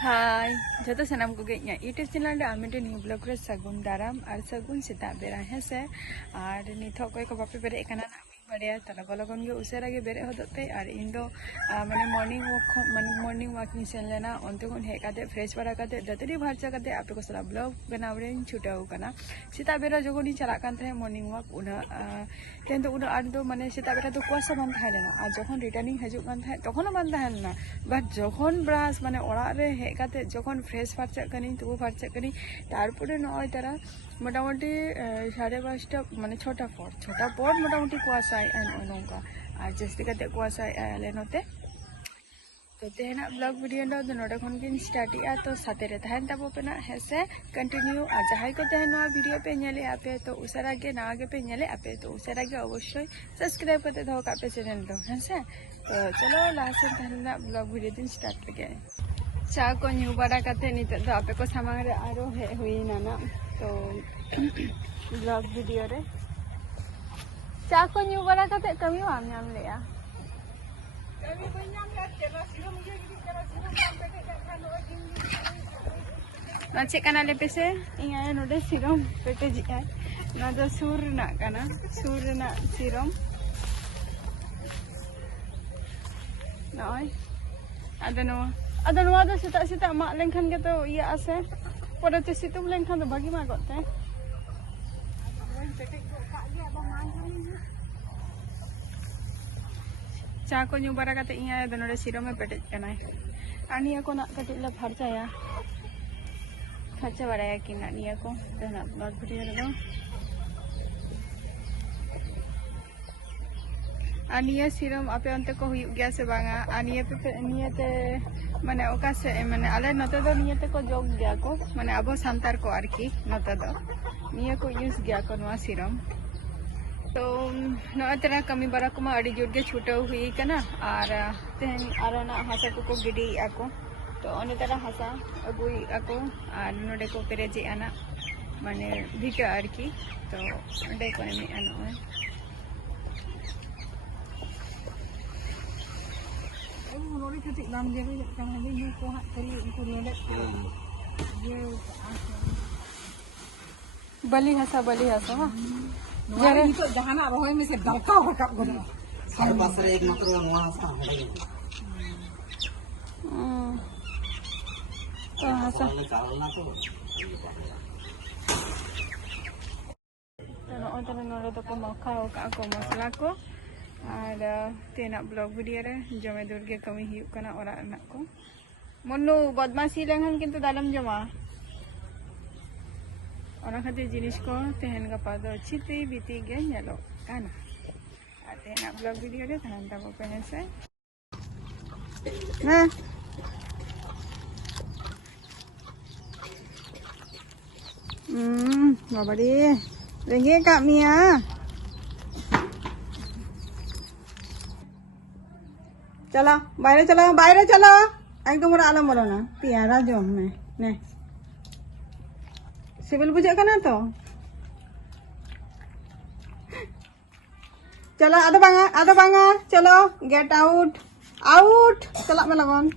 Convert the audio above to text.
हाय जो सामान को यूट्यूब चैनल आमिटे न्यू ब्लॉग रे सगुन दाराम और सगुन सेता बेरा है से और निथ कोई को बापे बेरे कना बढ़िया तला लगन के उसेरा के बेरे होते और इन दो माने मॉर्निंग वॉकिंग सेन लेना अंत खन हेज काते फ्रेश बड़ा काते दतरी फार्चा काते आपे को सला ब्लॉग बनाव रे छुटाव कना सेता बेरा जखन चला कान थे मॉर्निंग वॉक उना तेन तो उना आर दो माने सेता बेरा तो कुआसा बान थाय लेना और जखन रिटर्निंग हजू कान थाय तखन बान थाय लेना बाट जखन ब्राश माने ओड़ा रे हेज काते जखन फ्रेश फार्चा कनी तुबु फार्चा कनी तारपरे नय तारा मोटामुटी 5:30 माने 6टा पर मोटामुटी कुआसा नौका और जस्ती करते कुआसा आले नोते तो तेना ब्लॉग वीडियो दो नोडे खन गिन स्टार्ट तो साथे रे तहन ताबो पेना हेसे कंटिन्यू आ जहाय को तहन नवा वीडियो पे नेले आपे तो उसरा के ना आगे पे नेले आपे तो उसरा के अवश्य सब्सक्राइब करते दो का पे चैनल दो हेसे तो चलो लास्ट तहन ब्लॉग वीडियो दिन स्टार्ट लगे चा को न्यू बड़ा करते नित तो आपे को सामान रे आरो हे हुई ना तो ब्लॉग वीडियो रे चा को न्यू बड़ा करते कमी वाम नाम लेया कमी को नाम ले चलो सिरो मुझे गिरी करा सिरो काम पे ना चेक कना ले पेसे इया नोडे सिरो पेटे जी है ना दो सुर ना कना सुर ना सिरोम नय आदो नवा दो सेता मा लेनखान के तो इया आसे परे ते सितुम लेनखान तो भागी मा गते चा को न्यू बरा काते इया नोडे सिरो में पेटेज कनाय आनिया को ना कटिल ला फरचाया फरचा बराया कि ना निया को तना ब्लॉग वीडियो रे दो आनिया सिरम आपे अंते को हुई गया से बांगा आनिया पे नियते माने ओका से माने आले नते दो नियते को जोग गया को माने अबो सांतार को आरकी नते दो निया को यूज गया को नवा सिरम तो न तरह कमी बरा को मा अड़ी जोड़ के छूटा हुई कना और तेन आरना हासा को गिडी आको तो अने तरह हासा अगुई आको और नोडे को पेरेजे आना माने भिका आरकी तो अंडे को एमी आनो नोडे कति नाम जेबे kan hadi yu ko hak tadi ko node ye bali hasa ha jare itu jahana rohoy me se dalka hakap godo sar pasre ek matro noa hasa hade to hasa kalna to no otro node to ko makha ko masala ko और तेना blog video रे जमे दूर के कमी Hieu कना ओरा ना को मनु बदमाशी लेंहन किंतु दालम जमा ओना खातिर जिनिस को तेहन गपा दो छिती बीती गे नेलो काना आ तेना ब्लॉग वीडियो रे तहन ता ओपन से हां बाबाडी रेंगे का मिया चलो बाहर चलो एकदम आलम बोलो ना पियारा जम ने सिविल बुझे का ना तो चलो आदो बांगा चलो गेट आउट चला में लगन